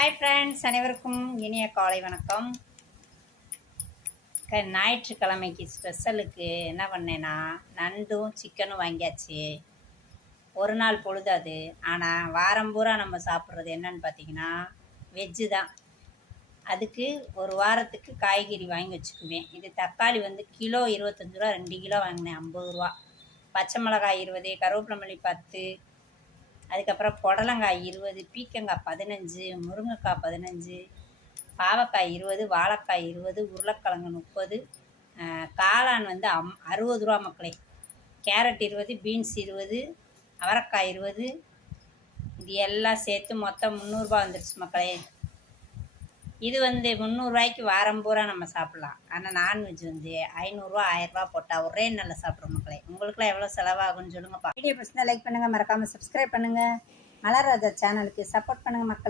Hi friends, அனைவருக்கும் இனிய காலை வணக்கம். ஞாயிற்றுக்கிழமைக்கு ஸ்பெஷலுக்கு என்ன பண்ணேன்னா, நண்டும் சிக்கனும் வாங்கியாச்சு. ஒரு நாள் பொழுது அது. ஆனால் வாரம் பூரா நம்ம சாப்பிட்றது என்னன்னு பார்த்தீங்கன்னா வெஜ்ஜு தான். அதுக்கு ஒரு வாரத்துக்கு காய்கறி வாங்கி வச்சுக்குவேன். இது தக்காளி கிலோ 25 ரூபா, 2 கிலோ வாங்கினேன் 50 ரூபா. பச்சை மிளகாய் 20, கருவேப்பிலை மல்லி 10, அதுக்கப்புறம் புடலங்காய் 20, பீக்கங்காய் 15, முருங்கைக்காய் 15, பாவக்காய் 20, வாழைக்காய் 20, உருளைக்கிழங்கு 30, காளான் 60 ரூபா மக்களே. கேரட் 20, பீன்ஸ் 20, அவரைக்காய் 20, இது எல்லாம் சேர்த்து மொத்தம் 300 வந்துடுச்சு மக்களே. இது 300 வாரம் பூரா நம்ம சாப்பிட்லாம். ஆனால் நான்வெஜ் 500 1000 போட்டால் ஒரே நல்லா சாப்பிட்றோம் மக்களே. உங்களுக்குலாம் எவ்வளோ செலவாகும்னு சொல்லுங்கப்பா. வீடியோ பிடிச்சிருந்தா லைக் பண்ணுங்கள், மறக்காமல் சப்ஸ்கிரைப் பண்ணுங்கள். மலர்ராஜா சேனலுக்கு சப்போர்ட் பண்ணுங்கள் மக்களே.